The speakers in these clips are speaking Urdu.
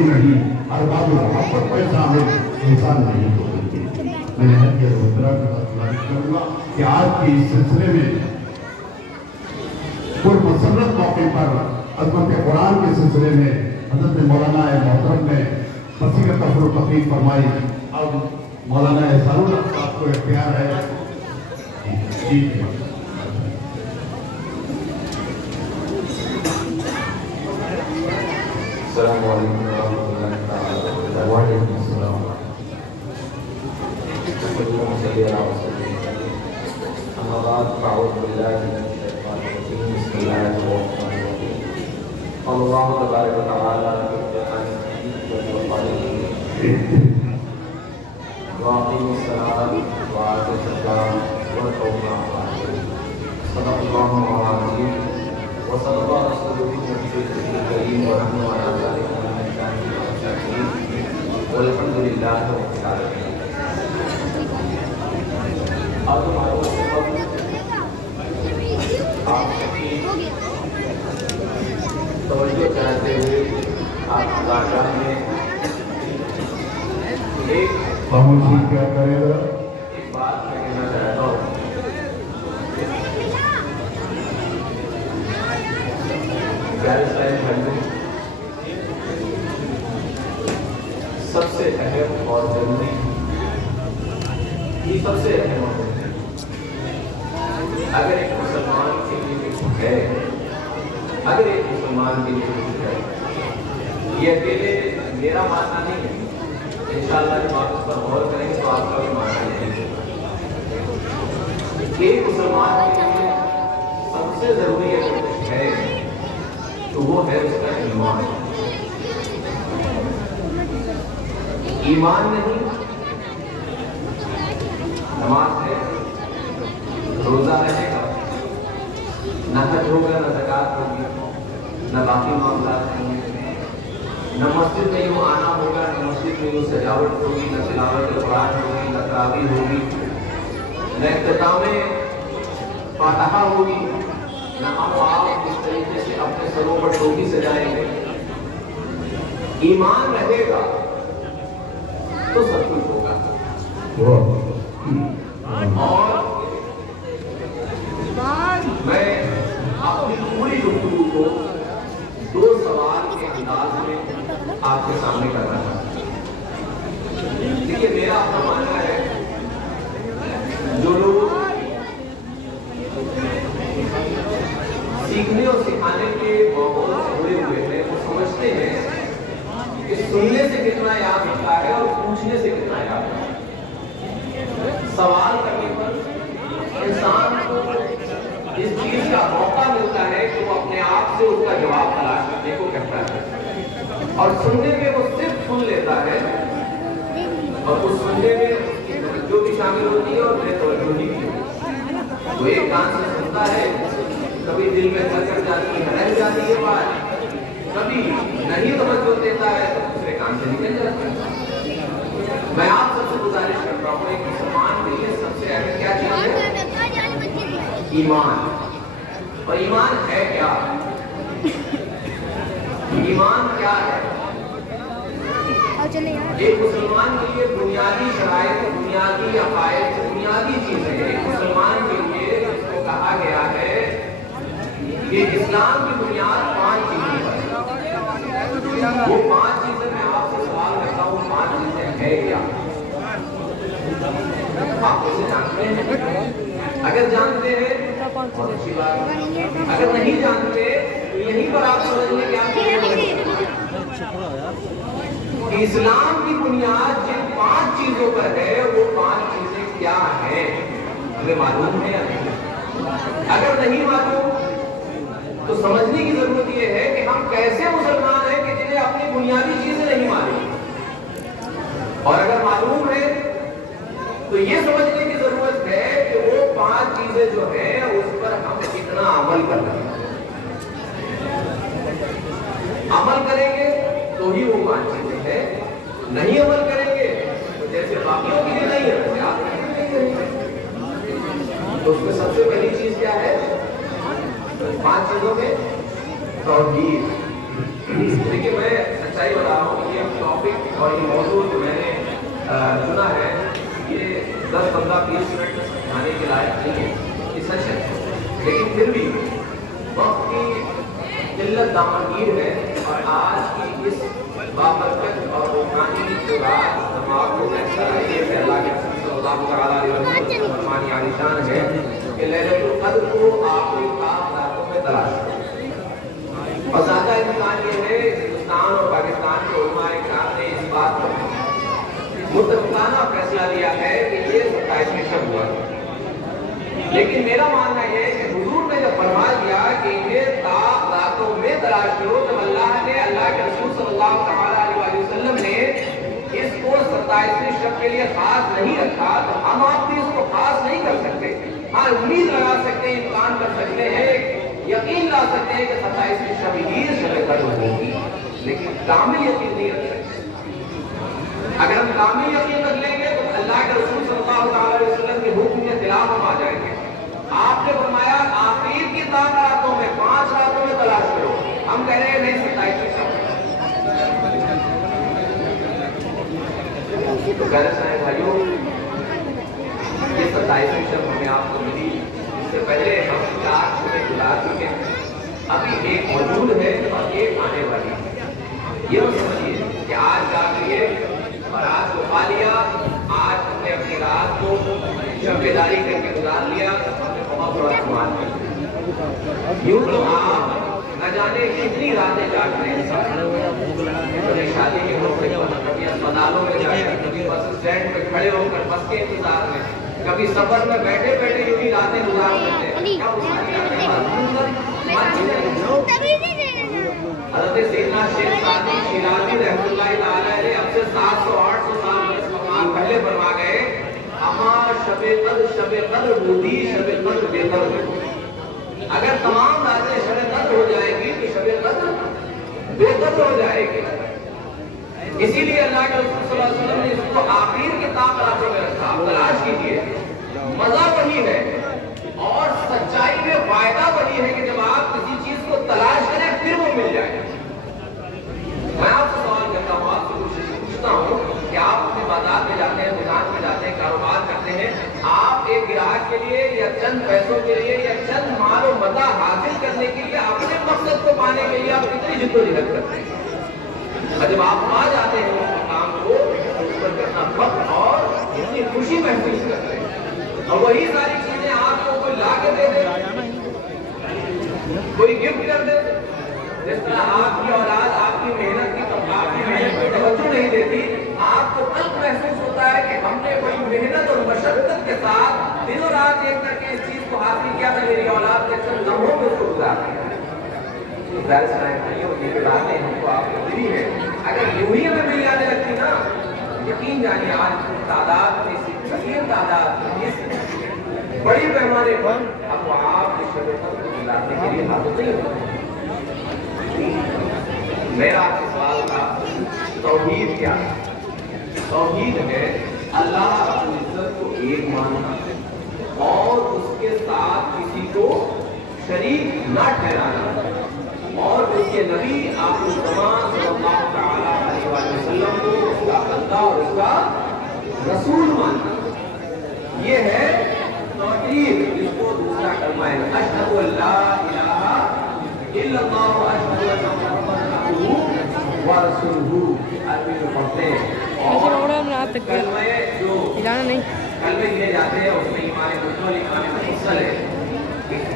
ہی نہیں، ارباب محبت میں شامل انسان نہیں ہو سکتے۔ میں نے حدیث وطرہ کے ساتھ گزارش کروں گا کہ آج کے اس سلسلے میں مسرت موقع پر عظمت قرآن کے سلسلے میں حضرت مولانا محترم نے بصیرت و تقریر فرمائی۔ اب مولانا احسان اللہ صاحب کو اختیار ہے۔ السلام علیکم ورحمۃ اللہ تعالیٰ۔ وعلیکم السلام اما بعد فاعوذ باللہ من الشیطان الرجیم، بسم اللہ الرحمن الرحیم۔ اللہ تبارک و تعالیٰ واقیم الصلاۃ وآتِ الزکاۃ وارکعوا مع الراکعین۔ صدق اللہ العظیم وصدق رسولہ النبی الکریم ونحن علی ذلک من الشاہدین والحمد للہ رب العالمین۔ آپ کی توجہ چاہتے ہوئے آپ بارگاہ میں ایک خاموشی کیا کرے گا؟ بات میں کہنا چاہتا ہوں۔ پیارے اسلامی بھائیوں، سب سے اہم اور ضروری، یہ سب سے اہم اور ضروری اگر ایک مسلمان کے لیے کچھ ہے، اگر ایک مسلمان کے لیے کچھ ہے، یہ اکیلے میرا ماننا نہیں ہے، انشاءاللہ جب آپ اس پر غور کریں گے تو آپ کا بھی ماننا نہیں ہے۔ ایک مسلمان کے لیے سب سے ضروری اگر کچھ ہے تو وہ ہے اس کا ایمان۔ ایمان نہیں، نماز ہے، روزہ رہے گا، نہ حج ہوگا، نہ زکوٰۃ ہوگی، نہ باقی معاملات ہوں گے، نہ مسجد میں یوں آنا ہوگا، نہ مسجد میں یوں سجاوٹ ہوگی، نہ تلاوت قرآن ہوگی، نہ تراویح ہوگی، نہ اختتام فاتحہ ہوگی، نہ ہم آپ اس طریقے سے اپنے سروں پر ٹوپی سجائیں گے۔ ایمان رہے گا تو سب کچھ ہوگا۔ اور میں اپنی پوری گفتگو کو دو سوال کے انداز میں آپ کے سامنے کرنا چاہتا ہوں۔ دیکھیے، میرا اپنا ماننا ہے، جو لوگ سیکھنے اور سکھانے کے ماحول سے جڑے ہوئے ہیں وہ سمجھتے ہیں کہ سننے سے کتنا یاد ہوتا ہے اور پوچھنے سے کتنا یاد ہوتا ہے۔ سوال کرنے پر انسان کو اس چیز کا موقع ملتا ہے کہ وہ اپنے آپ سے اس کا جواب تلاش کرنے کو کہتا ہے، اور سننے میں وہ صرف سن لیتا ہے، اور اس سننے میں جو بھی شامل ہوتی ہے اور بے توجہی بھی ہوتی ہے۔ وہ ایک کان سے سنتا ہے، کبھی دل میں گھر کر جاتی ہے، رہ جاتی ہے بات، کبھی نہیں توجہ دیتا ہے تو دوسرے کان سے نکل جاتا ہے۔ میں آپ سب سے گزارش کرتا ہوں، ایک مسلمان کے لیے سب سے اہم کیا چیز ہے؟ ایمان۔ اور ایمان ہے کیا؟ ایمان کیا ہے؟ ایک مسلمان کے لیے بنیادی شرائط، بنیادی عقائد، بنیادی چیزیں ایک مسلمان کے لیے اس کو کہا گیا ہے کہ اسلام کی بنیاد 5 چیزیں پر ہے۔ وہ 5 چیزیں میں آپ سے سوال کرتا ہوں، 5 چیزیں ہے کیا؟ آپ اسے جانتے ہیں؟ اگر جانتے ہیں بہت اچھی بات ہے، اگر نہیں جانتے تو یہیں پر آپ سمجھ لیں کہ آپ کہ اسلام کی بنیاد جن 5 چیزوں پر ہے وہ 5 چیزیں کیا ہیں؟ ہمیں معلوم ہے یا نہیں؟ اگر نہیں معلوم تو سمجھنے کی ضرورت یہ ہے کہ ہم کیسے مسلمان ہیں کہ جنہیں اپنی بنیادی چیزیں نہیں معلوم، اور اگر معلوم ہے تو یہ سمجھنے کی ضرورت ہے کہ وہ 5 چیزیں جو ہیں اس پر ہم کتنا عمل کر رہے ہیں۔ عمل کریں گے تو ہی وہ 5 چیزیں ہیں، نہیں عمل کریں گے تو جیسے باقیوں کے لیے نہیں ہے ویسے آپ کے لیے نہیں ہے۔ تو اس میں سب سے پہلی چیز کیا ہے؟ 5 چیزوں میں توحید۔ دیکھیے، میں سچائی بتا رہا ہوں، یہ ٹاپک اور یہ موضوع جو میں نے چنا ہے یہ 10-15-20 منٹ کھانے کے لائق نہیں ہے، یہ سچ ہے، لیکن پھر بھی وقت کی قلت دامنگیر ہے اور آج کی اس بابرکت اور روحانی جو رات دماغ کو ایسا ہے کہ اللہ کے رسول صلی اللہ علیہ وسلم فرمانی عالی شان ہے کہ لیلۃ القدر کو آخری 7 راتوں میں تلاش کرو۔ اور زیادہ امکان یہ ہے ہندوستان اور پاکستان کے علماء کرام نے اس بات پر متفقانہ فیصلہ لیا ہے کہ یہ 27ویں شب ہوا ہے، لیکن میرا ماننا یہ ہے کہ حضور نے جب فرما دیا کہ انہیں راتوں میں تلاش کرو، جب اللہ کے رسول صلی اللہ علیہ وسلم نے اس کو 27ویں شب کے لیے خاص نہیں رکھا تو ہم آپ بھی اس کو خاص نہیں کر سکتے۔ ہاں امید لگا سکتے ہیں، امکان کر سکتے ہیں، یقین لا سکتے ہیں کہ 27ویں شب ہی شب قدر ہوگی، لیکن کامل یقین نہیں رکھ سکتے۔ اگر ہم کامل یقین رکھ لیں گے تو اللہ کے رسول صلی اللہ علیہ وسلم کے حکم کے خلاف ہم آ جائیں گے۔ آپ نے فرمایا آخر کی 7 راتوں میں 5 راتوں میں تلاش کرو، ہم کہہ رہے ہیں نہیں 27ویں شب۔ تو پیارے صاحب بھائیوں، یہ 27ویں شب ہمیں آپ کو ملی، اس سے پہلے ہم 4 شبیں گزار چکے ہیں، ابھی ایک موجود ہے اور ایک آنے والی ہے۔ یہ سمجھیے کہ آج جا کریے اور آج کو پا لیا، آج ہم نے اپنی رات کو شب بیداری کر کے گزار لیا، ہم نے بہت بڑا سوال کیا۔ یوں تو آپ نہ جانے کتنی راتیں جاگتے ہیں، کبھی شادی کے موقع پر، کبھی اسپتالوں میں جا کر، کبھی بس اسٹینڈ پہ کھڑے ہو کر بس کے انتظار میں، کبھی سفر میں بیٹھے بیٹھے یوں ہی راتیں گزار دیتے ہیں۔ کیا وہ ساری راتیں حضرت سیدنا شیخ سعدی شیرازی رحمۃ اللہ تعالی علیہ اب سے 700-800 سال اس مقام پہلے فرما گئے، اما شب قدر بودی شب قدر بے قدر۔ اگر تمام راتیں شب قدر ہو جائے گی تو شب قدر بے قدر ہو جائے گی۔ اسی لیے اللہ کے رسول صلی اللہ علیہ وسلم نے اس کو آخر کے 7 راتوں میں رکھا۔ تلاش کیجیے، مزہ وہی ہے اور سچائی میں فائدہ وہی ہے کہ جب آپ کسی چیز کو تلاش کریں پھر وہ مل جائے۔ میں آپ سے سوال کرتا ہوں، آپ سے کوشش پوچھتا ہوں کہ آپ اپنے بازار میں جاتے ہیں، دکان میں جاتے ہیں، کاروبار کرتے ہیں، آپ ایک گراہک کے لیے یا چند پیسوں کے لیے یا چند مال و متاع حاصل کرنے کے لیے اپنے مقصد کو پانے کے لیے آپ کتنی جدوجہد کرتے ہیں، اور جب آپ پا جاتے ہیں اس مقام کو اس پر کرنا فخر اور اتنی خوشی محسوس کرتے ہیں، اور وہی ساری چیزیں آپ کو کوئی لا کے دے دے، کوئی گفٹ کر دے، جس طرح آپ کی اولاد آپ کی محنت کی توجہ نہیں دیتی، آپ کو قلب محسوس ہوتا ہے کہ ہم نے بڑی محنت اور مشقت کے ساتھ دن اور رات ایک کر کے اس چیز کو حاصل کیا تھا، میری اولاد کے چند لمحوں میں اس کو گزار دیا۔ یہ باتیں ہم کو آپ کو ملی ہے، اگر یوں ہی ہمیں مل جانے لگتی نا، یقین جانیے آج تعداد میں کثیر تعداد اس بڑی پیمانے پر اب آپ کے شب قدر کو گزارنے کے لیے حاضر نہیں ہوتے۔ میرا آپ سے سوال تھا توحید کیا ہے؟ توحید ہے اللہ رب العزت کو ایک ماننا اور اس کے ساتھ کسی کو شریک نہ ٹھہرانا، اور اس کے نبی آپ الزمان صلی اللہ تعالی علیہ وسلم کو اس کا بندہ اور اس کا رسول ماننا۔ یہ ہے توحید، جس کو دوسرا کلمہ ہے اشہد ان لا الہ الا اللہ واشہد ان محمدا عبدہ ورسولہ، عربی میں پڑھتے ہیں۔ اور کلمہ جو کلمے لیے جاتے ہیں اس میں ایمان مجمل، ایمان مفصل ہے،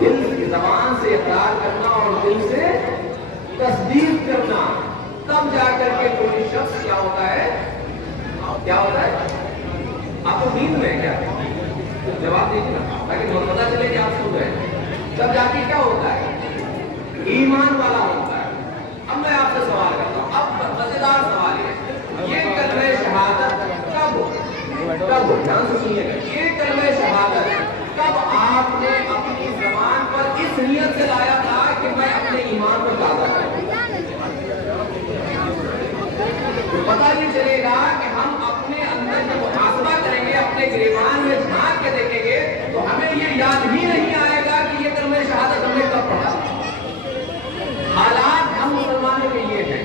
دل کی زبان سے اقرار کرنا اور دل سے تصدیق کرنا، تب جا کر کے کوئی شخص کیا ہوتا ہے، کیا ہوتا ہے؟ آپ کو نیند میں کیا جواب دیجیے نا تاکہ پتہ چلے کہ آپ سن رہے ہیں، تب جا کے کیا ہوتا ہے؟ ایمان والا ہوتا ہے۔ اب میں آپ سے سوال کرتا ہوں، اب مزیدار سوال یہ کلمہ شہادت کب دھیان سے سنیے گا، یہ کلمہ شہادت کب آپ نے اپنی زبان پر اس نیت سے لایا تھا کہ میں اپنے ایمان کو تازہ کروں؟ تو پتہ نہیں چلے گا کہ ہم اپنے اندر جب محاسبہ کریں گے، اپنے گریبان میں جھانک کے دیکھیں گے تو ہمیں یہ یاد ہی نہیں آئے گا کہ یہ کلمہ شہادت ہم نے کب پڑھا۔ حالات ہم مسلمانوں کے یہ ہیں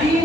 3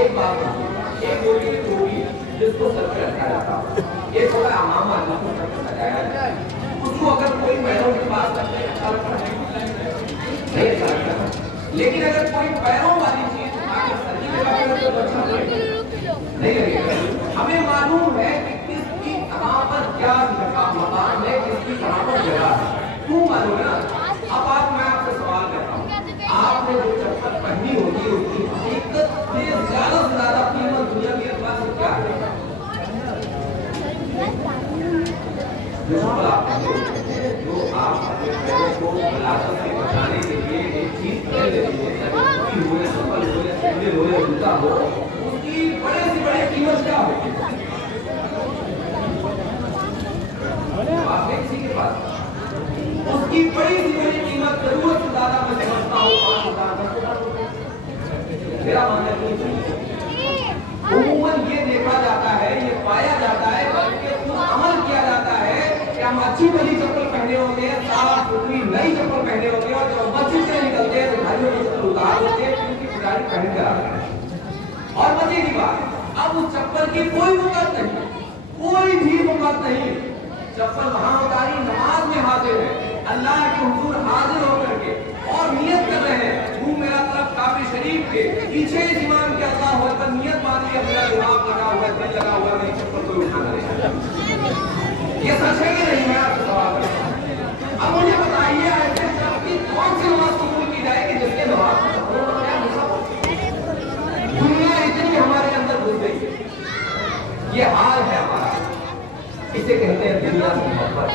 ایک بات ایک ہوتی ہے ٹوپی جس کو سر پہ رکھا جاتا ہے، ایک ہوتا ہے عمامہ جس کو سر پہ لگایا جاتا ہے. اس کو اگر کوئی پیروں کے پاس رکھتے ہیں اچھا لگتا ہے نہیں اچھا لگتا ہے. لیکن اگر کوئی پیروں والی چیز اٹھا کے سر کی جگہ پہ رکھے تو اچھا نہیں لگے گا. ہمیں معلوم ہے کہ کس کی کہاں پر کیا مقام ہے، کس کی کہاں پر جگہ ہے. کیوں معلوم ہے نا؟ اب میں آپ سے سوال کرتا ہوں، آپ نے جو چپل پہنی ہوگی اس کی حقیقت میں زیادہ سے زیادہ قیمت دنیا کے اعتبار سے کیا ہے؟ جو چپل آپ پہنتے ہیں، جو آپ اپنے پیروں کو ہلاکت سے بچانے کے لیے ایک چیز پہن لیتے ہیں، چاہے ہوئے چپل ہوئے سینڈل ہوئے جوتا ہو، اس کی بڑے سے بڑی قیمت کیا ہوگی؟ آپ نے کسی کے پاس اس کی بڑی سی بڑی قیمت ضرورت سے زیادہ میں سمجھتا ہوں 5,000 میرا ماننا نہیں. عموماً یہ دیکھا جاتا ہے، یہ پایا جاتا ہے، بلکہ خود عمل کیا جاتا ہے کہ ہم اچھی بڑی چپل پہنے ہوتے ہیں، صاف ستھری نئی چپل پہنے ہوتے ہیں، اور جب مسجد سے نکلتے ہیں تو گھر میں چپل اتار ہوتے ہیں کیونکہ پجاری پہن کر آتے ہیں. اور مزے کی بات، اب اس چپل کی کوئی مقصد نہیں، کوئی بھی مقصد نہیں. چپل وہاں اتاری نماز میں حاضر ہے، اللہ کے حضور حاضر ہو کر کے اور نیت کر رہے ہیں. منہ میرا طرف کعبہ شریف کے پیچھے امام کے اللہ اکبر نیت مان لیا، میرا دماغ لگا ہوا ہے، دل لگا ہوا ہے، میری چپل کوئی اٹھا نہ لے. یہ سچ ہے کہ نہیں؟ میں آپ سے سوال کرتا ہوں. اب مجھے بتائیے ایسے شخص کی کون سی نماز قبول کی جائے گی جس کے نماز میں چپلوں کا کیا مطلب؟ دنیا اتنی ہمارے اندر گھس گئی ہے، یہ حال ہے ہمارا. اسے کہتے ہیں دنیا سے محبت،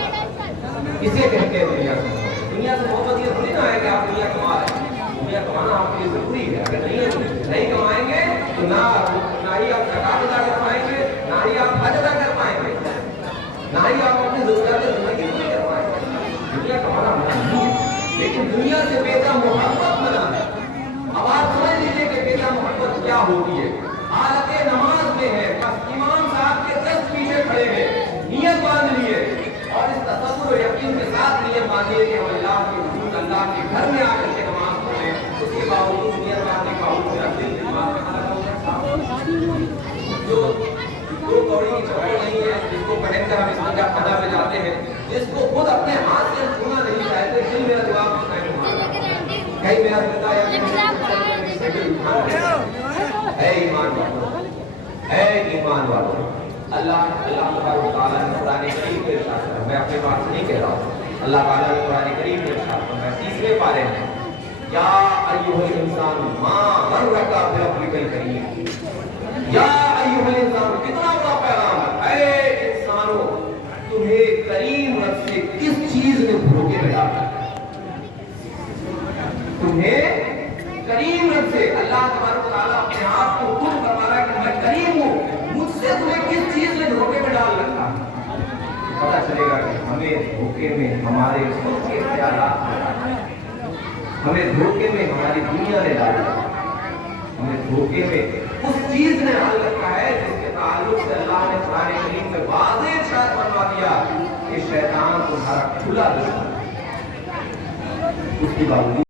اسے کہتے ہیں دنیا سے محبت. دنیا سے محبت یہ تھوڑی نہ ہے کہ آپ دنیا کما رہے ہیں، دنیا کمانا آپ کے لیے ضروری ہے. اگر نہیں کمائیں گے تو نہ ہی آپ زکات ادا کر پائیں گے، نہ ہی آپ حج ادا کر پائیں گے، نہ ہی آپ اپنی ضرورت زندگی پوری کر پائیں گے. دنیا کمانا منع نہیں ہے، لیکن دنیا سے بیجا محبت منع ہے. اب آپ سمجھ لیجیے کہ بیجا محبت کیا ہوتی ہے. حالت نماز میں ہے، بس امام صاحب کے جسٹ پیچھے کھڑے ہیں، نیت باندھ لیے اور اس تصور و یقین کے ساتھ نیت باندھیے کہ ہم اللہ کے حضور اللہ کے گھر میں آ کر کے نماز پڑھیں. اس کے باوجود نیت باندھنے کا میرا دل دماغ میں خراب ہو گیا. جو دو کوڑی کی چپل نہیں ہے جس کو پہن کر ہم استنجا خانہ میں جاتے ہیں، جس کو خود اپنے ہاتھ سے چھونا نہیں چاہتے، دل میرا دماغ میں کہیں میرا پتا ہے اے ایمان والو، اے ایمان والو. اللہ تبارک و تعالیٰ نے قرآن کریم میں ارشاد فرمایا، میں اپنے بات سے نہیں کہہ رہا ہوں، اللہ تعالیٰ نے قرآن کریم میں ارشاد فرمایا 30ویں پارے میں، یا ایھا الانسان ما غرک بربک الکریم. یا ایھا الانسان، کتنا بڑا پیغام ہے. اے انسانو، تمہیں کریم رب سے کس چیز نے دھوکے میں ڈالا؟ تمہیں کریم رب سے اللہ تبارک و تعالیٰ اپنے آپ کو خود فرما رہا ہے کہ میں کریم ہوں، مجھ سے تمہیں کس چیز نے دھوکے میں ڈال رکھا؟ پتا چلے گا کہ ہمیں دھوکے میں ہمارے خود کے خیالات، ہمیں دھوکے میں ہماری دنیا نے ڈال رکھا، ہمیں دھوکے میں اس چیز نے ڈال رکھا ہے جس کے تعلق سے اللہ نے قرآن کریم میں واضح ارشاد فرما دیا کہ شیطان تمہارا کھلا دشمن ہے. اس کی باوجود